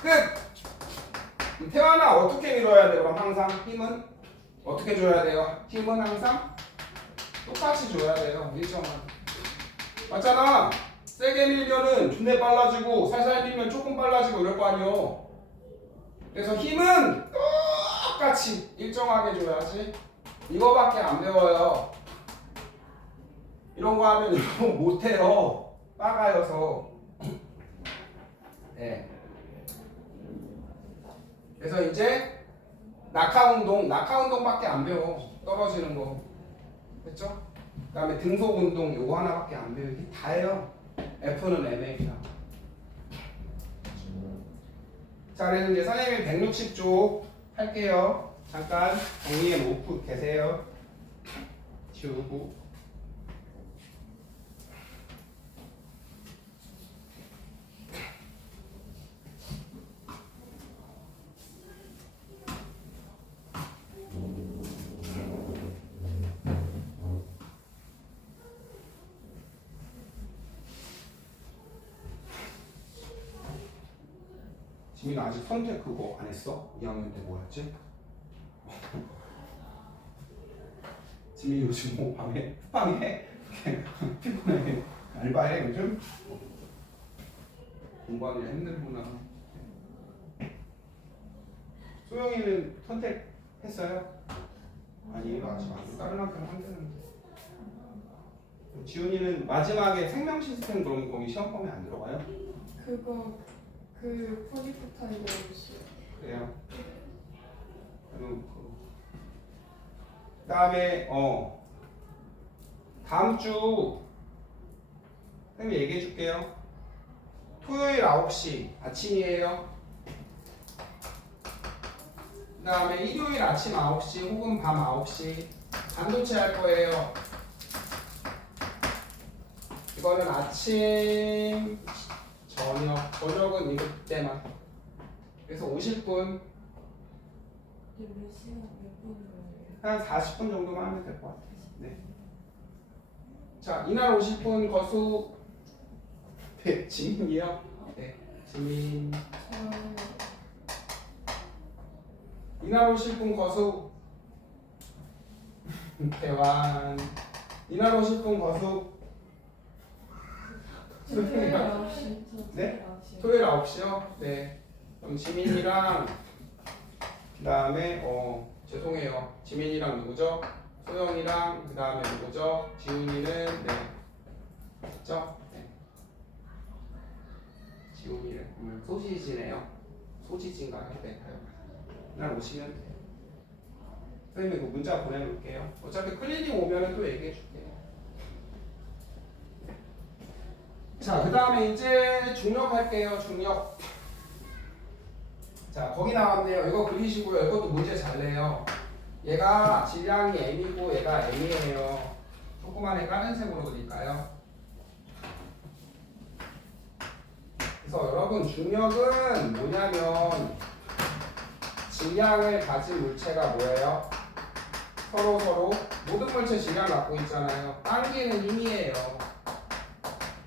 끝! 태환아 어떻게 밀어야 돼? 그럼 항상 힘은 어떻게 줘야 돼요? 힘은 항상 똑같이 줘야 돼요. 일정한. 맞잖아. 세게 밀면은 존내 빨라지고 살살 밀면 조금 빨라지고 이럴 거 아니요. 그래서 힘은 똑같이 일정하게 줘야지. 이거밖에 안 배워요. 이런 거 하면 이거 못해요. 빠가여서. 네. 그래서 이제 낙하 운동밖에 안 배워. 떨어지는 거. 됐죠? 그 다음에 등속 운동 요거 하나밖에 안 배워. 이게 다예요. F는 MM이라. 자, 그래서 이제 선생님이 160쪽 할게요. 잠깐 정리해 놓고 계세요. 지우고. 지민이 아직 선택 그거 안 했어? 2학년 때 뭐였지? 지민이 요즘 뭐 밤에 흑방해? 피곤해 알바해 요즘? 공부하기 힘들구나. 소영이는 선택했어요? 아니에요 아직 안. 다른 학교는 한대는데. 지훈이는 마지막에 생명 시스템 그런 거기 시험 범위 안 들어가요? 그거 그 포지프타이거 있어요. 그래요. 그다음에 다음 주 선생님 얘기해 줄게요. 토요일 9시 아침이에요. 그다음에 일요일 아침 9시 혹은 밤 9시 반도체 할 거예요. 이거는 아침, 저녁은 이때만. 그래서 오실 분 몇 시간 몇 분이에요? 한 40분 정도만 하면 될 것 같아요. 네. 자, 이날 오실 분 거수. 네, 지민이요. 네, 지민. 저는 이날 오실 분 거수. 대환. 이날 오실 분 거수. 토요일 9시. 네? 토요일 9시요? 네. 그럼 지민이랑 그다음에 죄송해요. 지민이랑 누구죠? 소영이랑 그다음에 누구죠? 지훈이는 네. 맞죠? 네. 지훈이를 소시지네요. 소시지인가요? 네. 날 오시면 돼요. 선생님이 그 문자 보내놓을게요. 어차피 클리닝 오면은 또 얘기해 줄게요. 자, 그 다음에 이제 중력 할게요. 중력. 자, 거기 나왔네요. 이거 그리시고요. 이것도 문제 잘 내요. 얘가 질량이 m이고 얘가 m이에요. 조그만 애 까는 색으로 그릴까요? 그래서 여러분 중력은 뭐냐면 질량을 가진 물체가 뭐예요? 서로 모든 물체 질량 갖고 있잖아요. 당기는 힘이에요.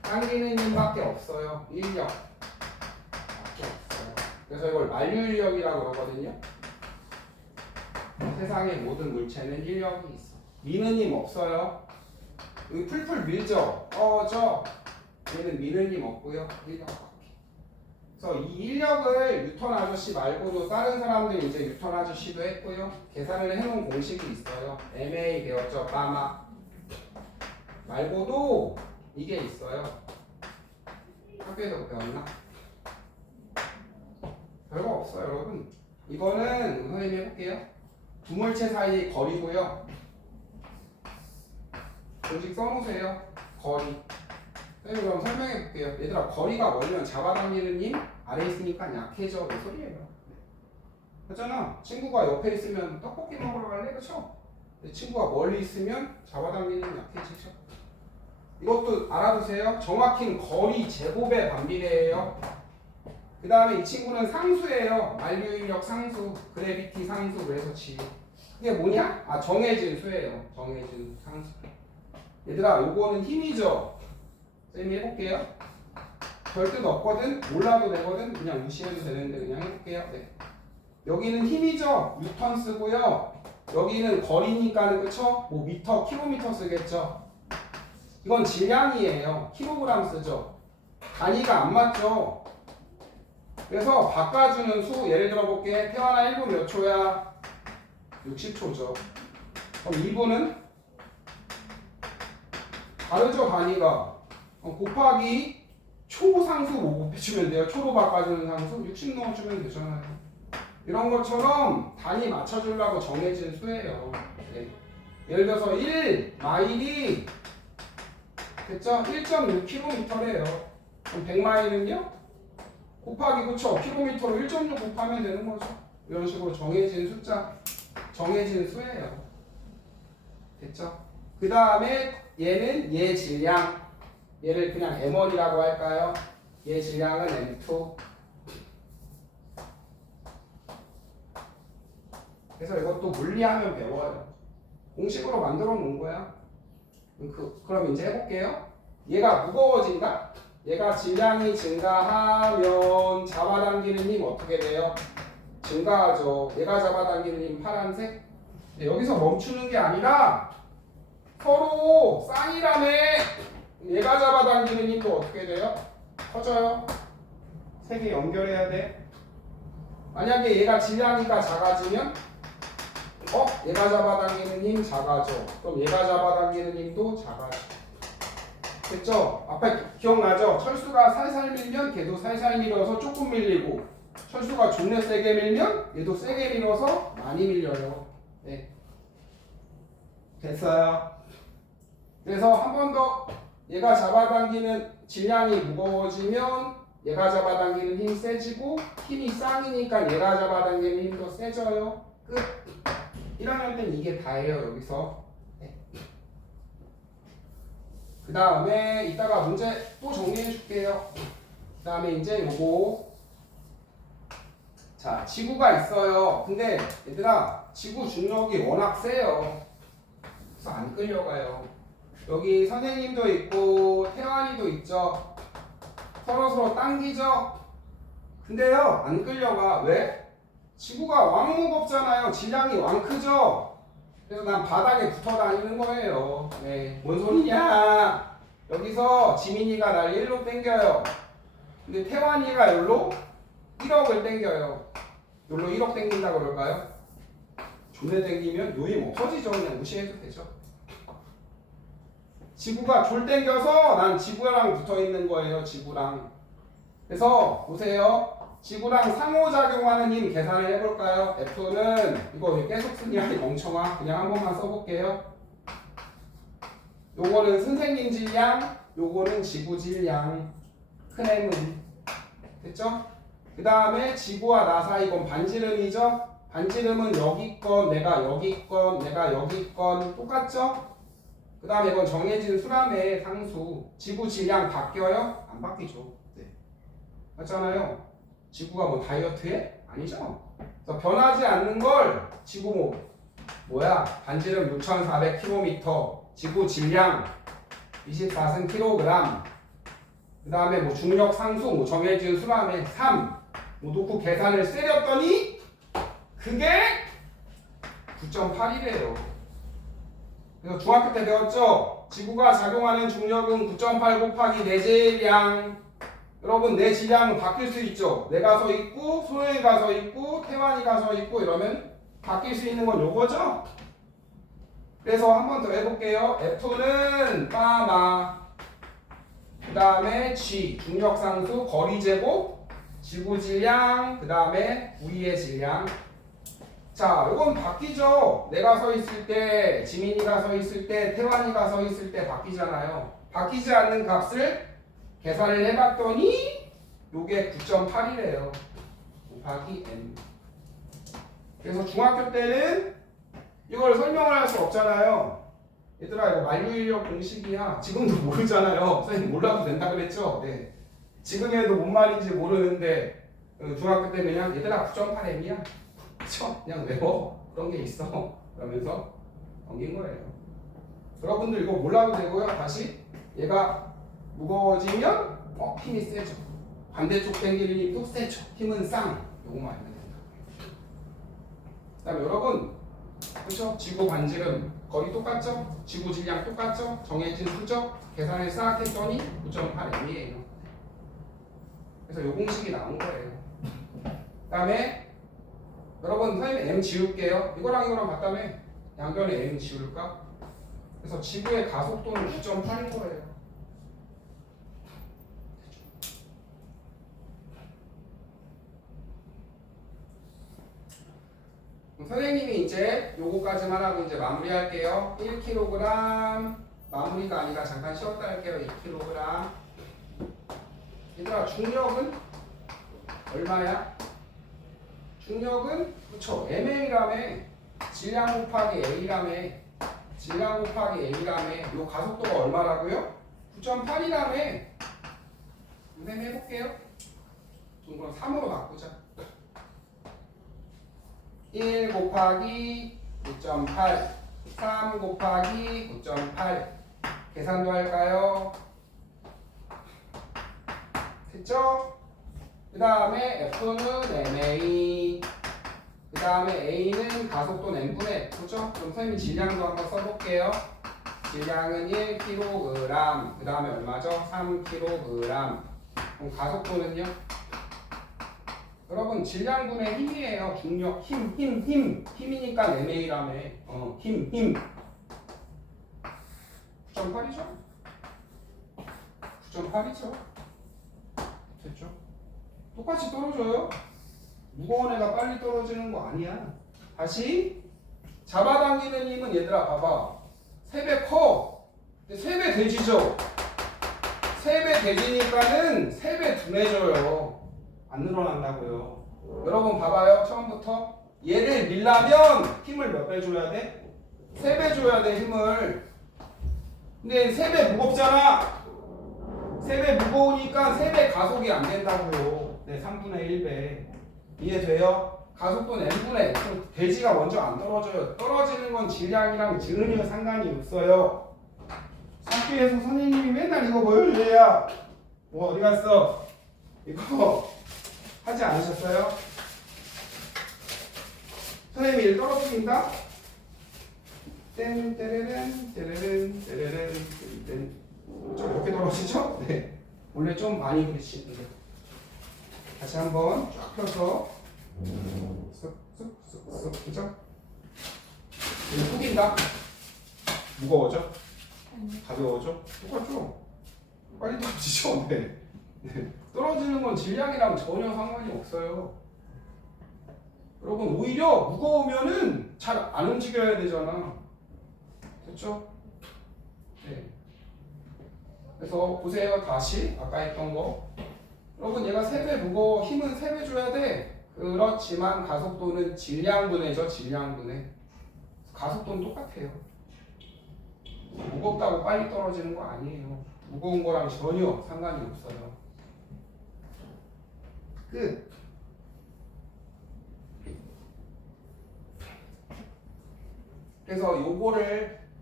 당기는 힘밖에 없어요. 인력 밖에 없어요. 그래서 이걸 만류인력이라고 그러거든요. 세상의 모든 물체는 인력이 있어. 미는 힘 없어요. 여기 풀풀 밀죠. 꺼져. 얘는 미는 힘 없고요. 인력밖에. 그래서 이 인력을 뉴턴 아저씨 말고도 다른 사람들 이제 뉴턴 아저씨도 했고요. 계산을 해놓은 공식이 있어요. MA 배웠죠. 빠마 말고도 이게 있어요. 학교에서 배웠나? 별거 없어요, 여러분. 이거는 선생님이 해볼게요. 두 물체 사이의 거리고요. 공식 써놓으세요. 거리. 선생님 그럼 설명해 볼게요. 얘들아, 거리가 멀면 잡아당기는 힘 아래 있으니까 약해져. 그 소리예요. 그렇잖아. 친구가 옆에 있으면 떡볶이 먹으러 갈래? 그렇죠? 친구가 멀리 있으면 잡아당기는 힘 약해지죠. 이것도 알아두세요. 정확히는 거리 제곱에 반비례해요. 그 다음에 이 친구는 상수예요. 만류인력 상수, 그래비티 상수, 그래서 G. 이게 뭐냐? 아, 정해진 수예요. 정해진 상수. 얘들아, 요거는 힘이죠. 선생님이 해볼게요. 별 뜻 없거든? 몰라도 되거든? 그냥 무시해도 되는데 그냥 해볼게요. 네. 여기는 힘이죠. 뉴턴 쓰고요. 여기는 거리니까는 그쵸? 뭐 미터, 킬로미터 쓰겠죠. 이건 질량이에요. 킬로그램 쓰죠. 단위가 안 맞죠. 그래서 바꿔주는 수 예를 들어 볼게. 태어나 1분 몇 초야? 60초죠. 그럼 2분은? 다르죠 단위가. 곱하기 초상수로 곱해주면 돼요. 초로 바꿔주는 상수 60 넣어주면 되잖아요. 이런 것처럼 단위 맞춰주려고 정해진 수예요. 네. 예를 들어서 1 마일이 됐죠? 1.6km래요. 그럼 100마일은요? 곱하기 그쵸? 킬로미터로 1.6 곱하면 되는 거죠. 이런 식으로 정해진 숫자, 정해진 수예요. 됐죠? 그 다음에 얘는 얘 질량, 얘를 그냥 M1이라고 할까요? 얘 질량은 M2. 그래서 이것도 물리하면 배워요. 공식으로 만들어 놓은 거야. 그럼 이제 해볼게요. 얘가 무거워진다? 얘가 질량이 증가하면 잡아당기는 힘 어떻게 돼요? 증가하죠. 얘가 잡아당기는 힘 파란색. 여기서 멈추는 게 아니라 서로 쌍이라며 얘가 잡아당기는 힘도 어떻게 돼요? 커져요. 세 개 연결해야 돼. 만약에 얘가 질량이가 작아지면 얘가 잡아당기는 힘 작아져. 그럼 얘가 잡아당기는 힘도 작아져. 됐죠? 앞에 기억나죠? 철수가 살살 밀면 걔도 살살 밀어서 조금 밀리고 철수가 존나 세게 밀면 얘도 세게 밀어서 많이 밀려요. 네. 됐어요. 그래서 한 번 더 얘가 잡아당기는 질량이 무거워지면 얘가 잡아당기는 힘이 세지고 힘이 쌍이니까 얘가 잡아당기는 힘도 세져요. 끝. 1학년 때는 이게 다예요. 여기서. 네. 그 다음에 이따가 문제 또 정리해 줄게요. 그 다음에 이제 요거 자 지구가 있어요. 근데 얘들아 지구 중력이 워낙 세요. 그래서 안 끌려가요. 여기 선생님도 있고 태환이도 있죠. 서로 당기죠. 근데요 안 끌려가. 왜? 지구가 왕 무겁잖아요. 질량이 왕 크죠. 그래서 난 바닥에 붙어 다니는 거예요. 네. 뭔 소리냐? 여기서 지민이가 날 1로 당겨요. 근데 태환이가 여기로 1억을 당겨요. 여기로 1억 당긴다 그럴까요? 존내 당기면 요임 없어지죠. 그냥 무시해도 되죠. 지구가 졸 당겨서 난 지구랑 붙어 있는 거예요. 지구랑. 그래서 보세요. 지구랑 상호작용하는 힘 계산을 해볼까요? F는 이거 왜 계속 쓰냐 이 멍청아. 그냥 한 번만 써볼게요. 요거는 선생님 질량, 요거는 지구 질량. 큰 M은 됐죠? 그 다음에 지구와 나 사이 이건 반지름이죠? 반지름은 여기 건, 내가 여기 건, 내가 여기 건 똑같죠? 그 다음에 이건 정해진 수람의 상수. 지구 질량 바뀌어요? 안 바뀌죠. 네. 맞잖아요. 지구가 뭐 다이어트해? 아니죠. 그래서 변하지 않는 걸 지구 뭐야? 반지름 6,400km, 지구 질량 24승kg. 그 다음에 뭐 중력 상수, 뭐 정해진 수람의 3. 뭐 놓고 계산을 세렸더니 그게 9.8이래요. 그래서 중학교 때 배웠죠? 지구가 작용하는 중력은 9.8 곱하기 내 질량. 여러분 내 질량은 바뀔 수 있죠. 내가 서 있고 소영이가 서 있고 태환이가 서 있고 이러면 바뀔 수 있는 건 요거죠. 그래서 한 번 더 해볼게요. F는 빠마, 그 다음에 G 중력상수 거리 제곱, 지구 질량, 그 다음에 우리의 질량. 자, 이건 바뀌죠. 내가 서 있을 때, 지민이가 서 있을 때, 태환이가 서 있을 때 바뀌잖아요. 바뀌지 않는 값을 계산을 해봤더니 요게 9.8이래요. 곱하기 n. 그래서 중학교 때는 이걸 설명을 할 수 없잖아요. 얘들아 이거 만유인력 공식이야. 지금도 모르잖아요. 선생님 몰라도 된다 그랬죠? 네. 지금에도 뭔 말인지 모르는데 중학교 때 그냥 얘들아 9.8m이야. 그쵸? 그냥 외워. 그런 게 있어. 그러면서 넘긴 거예요. 여러분들 이거 몰라도 되고요. 다시 얘가 무거워지면 힘이 세죠. 반대쪽 당기는 힘도 세죠. 힘은 쌍. 요거만 알면 된다. 그 다음에 여러분 그렇죠? 지구 반지름 거리 똑같죠? 지구 질량 똑같죠? 정해진 수죠? 계산을 싹 했더니 9.8m이에요. 그래서 요 공식이 나온 거예요. 그 다음에 여러분 선생님 m 지울게요. 이거랑 이거랑 같다며 양변에 m 지울까? 그래서 지구의 가속도는 9.8인 거예요. 선생님이 이제 요거까지만 하고 이제 마무리할게요. 1kg 마무리가 아니라 잠깐 쉬었다 할게요. 2kg. 얘들아 중력은 얼마야? 중력은 그쵸 mA라며 질량 곱하기 A라며 질량 곱하기 A라며 요 가속도가 얼마라고요? 9.8이라며. 선생님 해볼게요. 좀 그럼 3으로 바꾸자. 1 곱하기 9.8 3 곱하기 9.8 계산도 할까요? 됐죠? 그 다음에 F는 ma. 그 다음에 A는 가속도 n분의 F죠? 그럼 선생님이 질량도 한번 써볼게요. 질량은 1kg. 그 다음에 얼마죠? 3kg. 그럼 가속도는요? 여러분 질량분의 힘이에요. 중력. 힘이니까 ma라며. 힘. 9.8이죠? 9.8이죠? 됐죠? 똑같이 떨어져요. 무거운 애가 빨리 떨어지는 거 아니야. 다시 잡아당기는 힘은 얘들아 봐봐. 3배 커. 근데 3배 돼지죠? 3배 돼지니까는 3배 둔해져요. 안 늘어난다고요. 여러분 봐봐요. 처음부터 얘를 밀려면 힘을 몇 배 줘야 돼? 3배 줘야 돼 힘을. 근데 3배 무겁잖아. 3배 무거우니까 3배 가속이 안 된다고요. 네, 3분의 1배. 이해돼요? 가속도는 n분의 F. 대지가 먼저 안 떨어져요. 떨어지는 건 질량이랑 전혀 상관이 없어요. 학교에서 선생님이 맨날 이거 보여줘야 뭐 어디 갔어? 이거 하지 않으셨어요? 선생님이 일 떨어뜨린다? 땡 떼레렌 떼레렌 떼레렌 떼레렌. 좀 이렇게 떨어지죠? 네. 원래 좀 많이 그리시는데. 다시 한번 쫙 펴서 쓱쓱쓱쓱. 그죠? 숙인다. 무거워져? 가벼워져? 똑같죠? 빨리 떨어지죠? 네. 네. 떨어지는 건 질량이랑 전혀 상관이 없어요. 여러분 오히려 무거우면은 잘 안 움직여야 되잖아. 됐죠? 네. 그래서 보세요. 다시 아까 했던 거. 여러분 얘가 3배 무거워. 힘은 3배 줘야 돼. 그렇지만 가속도는 질량분해죠. 질량분해. 가속도는 똑같아요. 무겁다고 빨리 떨어지는 거 아니에요. 무거운 거랑 전혀 상관이 없어요. 끝.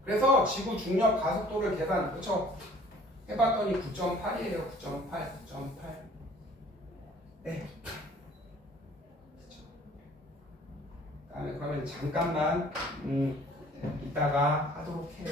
그래서 지구 중력 가속도를 계산, 그렇죠? 해봤더니 9.8이에요. 9.8. 네. 그다음에 그러면 잠깐만 이따가 하도록 해요.